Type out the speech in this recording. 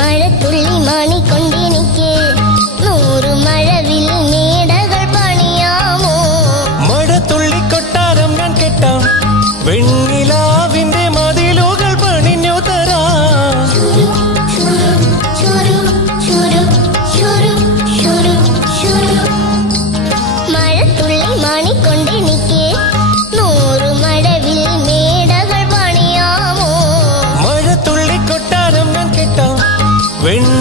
മഴത്തുള്ളി മാണിക്കൊണ്ടെനിക്ക് 100 മഴവിൽ മേടകൾ പണിയാമോ? മഴത്തുള്ളി കൊട്ടാരം ഞാൻ കെട്ടാം, വെണ്ണിലാവിന്റെ മതിലുകൾ പണിഞ്ഞു തരാം. മഴത്തുള്ളി മാണിക്കൊണ്ടെനിക്ക് 100 മഴവിൽ മേടകൾ പണിയാമോ? മഴത്തുള്ളി കൊട്ടാരം ഞാൻ കെട്ടാം, വെണ്ണ